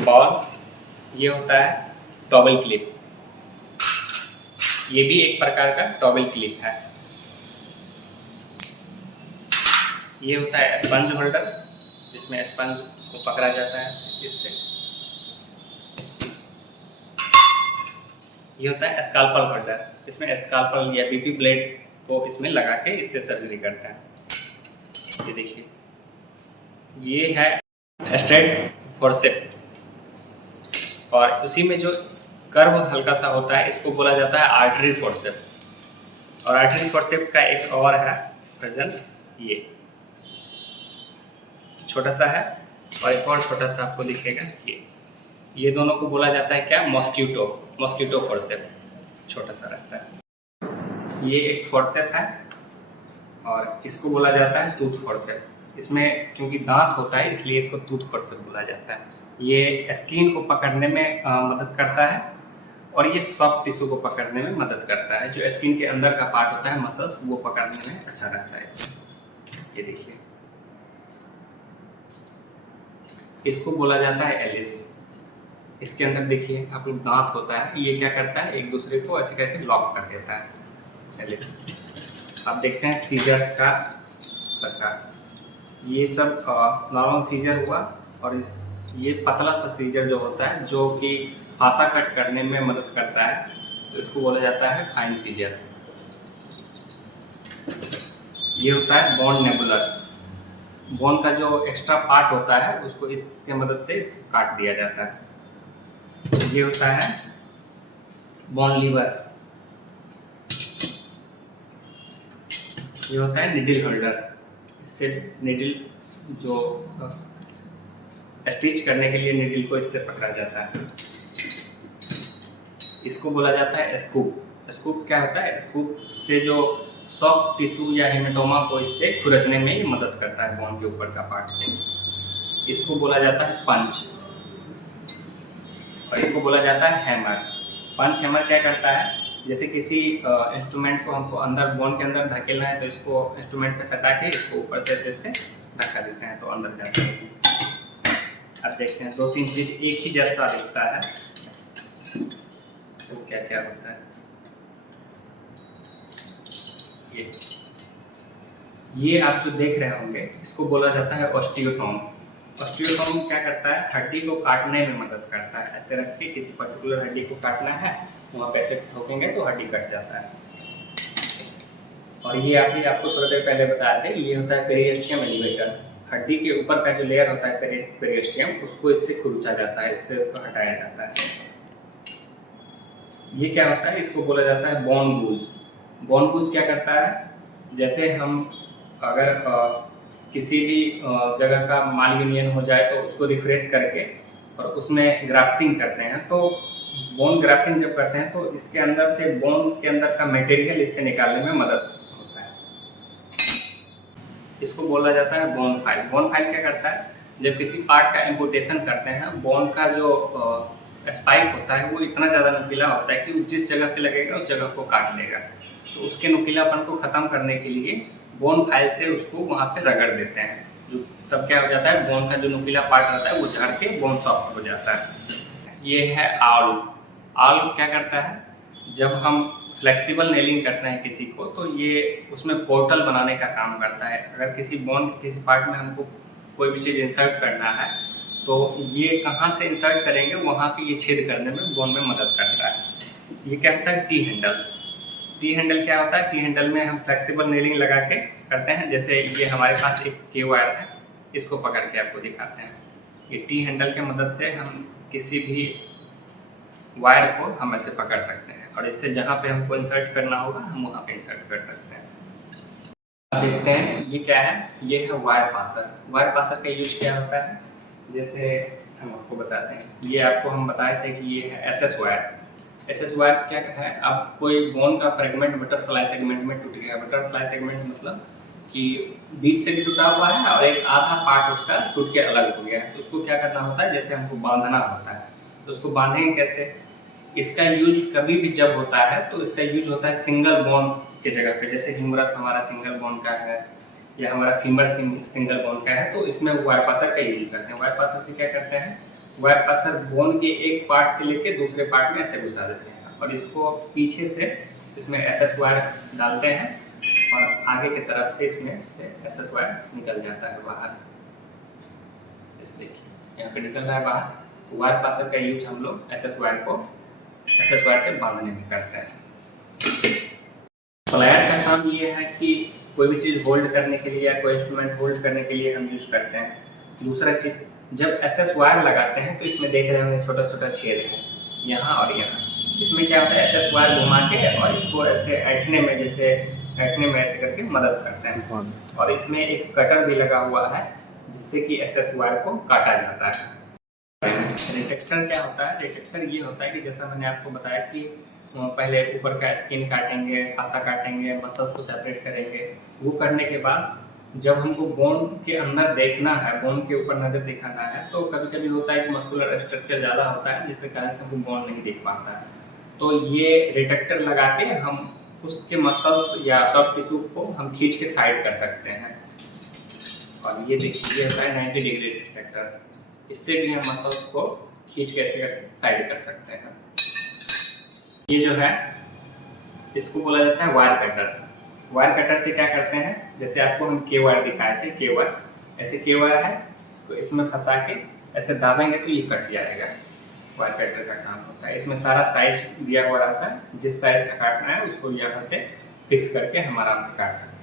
Ball, ये होता है टॉवेल क्लिप, ये भी एक प्रकार का टॉवेल क्लिप है। ये होता है स्पंज होल्डर, जिसमें स्पंज को पकड़ा जाता है इससे। ये होता है स्काल्पल होल्डर, इसमें स्काल्पल या बीपी ब्लेड को इसमें लगा के इससे सर्जरी करते हैं। ये देखिए, ये है स्ट्रेट फोर्सेप, और उसी में जो कर्व हल्का सा होता है इसको बोला जाता है आर्टरी फोर्सेप। और आर्टरी फोर्सेप का एक और है वर्जन, ये छोटा सा है, और एक और छोटा सा आपको दिखेगा ये दोनों को बोला जाता है क्या, मॉस्किटो फोर्सेप, छोटा सा रहता है। ये एक फोर्सेप है और इसको बोला जाता है टूथ फोर्सेप। इसमें क्योंकि दांत होता है इसलिए इसको टूथ फोर्सेप बोला जाता है। ये स्किन को पकड़ने में मदद करता है, और ये सॉफ्ट टिश्यू को पकड़ने में मदद करता है। जो स्किन के अंदर का पार्ट होता है, मसल्स, वो पकड़ने में अच्छा रहता है इसमें। ये देखिए, इसको बोला जाता है एलिस। इसके अंदर देखिए आप लोग दांत होता है, ये क्या करता है, एक दूसरे को ऐसे करके लॉक कर देता है, एलिस। आप देखते हैं सीजर का प्रकार, ये सब नॉर्मल सीजर हुआ, और ये पतला सा सीजर जो होता है, जो कि फासा कट करने में मदद करता है, तो इसको बोला जाता है फाइन सीजर। ये होता है बोन नेबुलर, बोन का जो एक्स्ट्रा पार्ट होता है उसको इसके मदद से इसको काट दिया जाता है। ये होता है बोन लीवर। ये होता है निडल होल्डर, इससे निडल जो स्टिच करने के लिए निडल को इससे पकड़ा जाता है। इसको बोला जाता है स्कूप। स्कूप क्या होता है, स्कूप से जो सॉफ्ट टिश्यू या हेमेटोमा को इससे खुरचने में मदद करता है, बोन के ऊपर का पार्ट को। इसको बोला जाता है पंच, और इसको बोला जाता है हैमर। पंच हैमर क्या करता है, जैसे किसी इंस्ट्रूमेंट को हमको अंदर बोन के अंदर धकेलना है, तो इसको इंस्ट्रूमेंट पे सटा के इसको ऊपर से ऐसे धक्का देते हैं तो अंदर जाता है। अब देखते हैं, 2-3 चीज एक ही जैसा दिखता है, तो क्या क्या होता है। ये आप जो देख रहे होंगे इसको बोला जाता है ऑस्टियोटोम। ऑस्टियोटोम क्या करता है, हड्डी को काटने में मदद करता है। ऐसे रख के किसी पर्टिकुलर हड्डी को काटना है, वहाँ पे ऐसे ठोकेंगे तो हड्डी कट जाता है। और ये आपको थोड़ी देर पहले बताया थे, ये होता है पेरियस्टियम एलिवेटर। हड्डी के ऊपर का जो लेयर होता है पेरियस्टियम, उसको इससे खुरचा जाता है, इससे उसको हटाया जाता है। ये क्या होता है, इसको बोला जाता है बोन गूज। बोन गूज क्या करता है, जैसे हम अगर किसी भी जगह का माल यूनियन हो जाए तो उसको रिफ्रेश करके और उसमें ग्राफ्टिंग करते हैं, तो बोन ग्राफ्टिंग जब करते हैं तो इसके अंदर से बोन के अंदर का मटेरियल इससे निकालने में मदद होता है। इसको बोला जाता है बोन फाइल। बोन फाइल क्या करता है, जब किसी पार्ट का एम्पुटेशन करते हैं, बोन का जो स्पाइक होता है वो इतना ज़्यादा नुकीला होता है कि जिस जगह पे लगेगा उस जगह को काट लेगा। तो उसके नुकीलापन को ख़त्म करने के लिए बोन फाइल से उसको वहाँ पे रगड़ देते हैं, जो तब क्या हो जाता है, बोन का जो नुकीला पार्ट रहता है वो झड़ के बोन सॉफ्ट हो जाता है। ये है आउल। आउल क्या करता है, जब हम फ्लेक्सिबल नेलिंग करते हैं किसी को, तो ये उसमें पोर्टल बनाने का काम करता है। अगर किसी बोन के किसी पार्ट में हमको कोई भी चीज़ इंसर्ट करना है, तो ये कहाँ से इंसर्ट करेंगे, वहाँ पे ये छेद करने में बोन में मदद करता है। ये क्या होता है, टी हैंडल। टी हैंडल क्या होता है, टी हैंडल में हम फ्लेक्सिबल नेलिंग लगा के करते हैं। जैसे ये हमारे पास एक के वायर है, इसको पकड़ के आपको दिखाते हैं। ये टी हैंडल के मदद से हम किसी भी वायर को हम ऐसे पकड़ सकते हैं, और इससे जहाँ पे हमको इंसर्ट करना होगा हम वहाँ पे इंसर्ट कर सकते हैं। अब देखते हैं ये क्या है, ये है वायर पासर। वायर पासर का यूज क्या होता है, जैसे हम आपको बताते हैं, ये आपको हम बताए थे कि ये है एसएस वायर। एसएस वायर क्या है, अब कोई बोन का फ्रेगमेंट बटरफ्लाई सेगमेंट में टूट गया। बटरफ्लाई सेगमेंट मतलब कि बीच से भी टूटा हुआ है और एक आधा पार्ट उसका टूट के अलग हो गया है, तो उसको क्या करना होता है, जैसे हमको बांधना होता है, तो उसको बांधेंगे कैसे। इसका यूज कभी भी जब होता है तो इसका यूज होता है सिंगल बोन के जगह पे, जैसे ह्यूमरस हमारा सिंगल बोन का है या हमारा फीमर सिंगल बोन का है, तो इसमें वायर पासर का यूज करते हैं। वायर पासर से क्या करते हैं, वायर पासर बोन के एक पार्ट से लेके दूसरे पार्ट में ऐसे घुसा देते हैं और इसको पीछे से इसमें एसएस वायर डालते हैं और आगे की तरफ से इसमें से एसएस वायर निकल जाता है बाहर। इस देखिए यहाँ पे निकल रहा है बाहर। वायर पासर का यूज हम लोग एसएस वायर से बांधने में करते हैं। प्लायर का काम ये है कि कोई भी चीज़ होल्ड करने के लिए या कोई इंस्ट्रूमेंट होल्ड करने के लिए हम यूज करते हैं। दूसरा चीज़, जब एसएस वायर लगाते हैं तो इसमें देख रहे होंगे छोटा छोटा छेद है यहाँ और यहाँ। इसमें क्या होता है, एसएस वायर घुमा के और इसको ऐसे ऐंठने में ऐसे करके मदद करते हैं। और इसमें एक कटर भी लगा हुआ है जिससे कि एसएस वायर को काटा जाता है। रिटेक्टर क्या होता है, रिटेक्टर ये होता है कि जैसा मैंने आपको बताया कि पहले ऊपर का स्किन काटेंगे, फासा काटेंगे, मसल्स को सेपरेट करेंगे। वो करने के बाद जब हमको बोन के अंदर देखना है, बोन के ऊपर नज़र दिखाना है, तो कभी कभी होता है कि मस्कुलर स्ट्रक्चर ज़्यादा होता है जिसके कारण से हमको बोन नहीं दिख पाता है। तो ये रिटेक्टर लगा के हम उसके मसल्स या सॉफ्ट टिश्यू को हम खींच के साइड कर सकते हैं। और ये देखिए ये होता है 90 डिग्री रिटेक्टर, इससे भी हम मसल्स को खींच के ऐसे साइड कर सकते हैं। ये जो है इसको बोला जाता है वायर कटर। वायर कटर से क्या करते हैं, जैसे आपको हम के वायर दिखाए थे, के वायर ऐसे के वायर है, इसको इसमें फंसा के ऐसे दाबेंगे तो ये कट जाएगा। वायर कटर का काम होता है। इसमें सारा साइज दिया हुआ रहता है, जिस साइज का काटना है उसको यहाँ से फिक्स करके हम आराम से काट सकते हैं।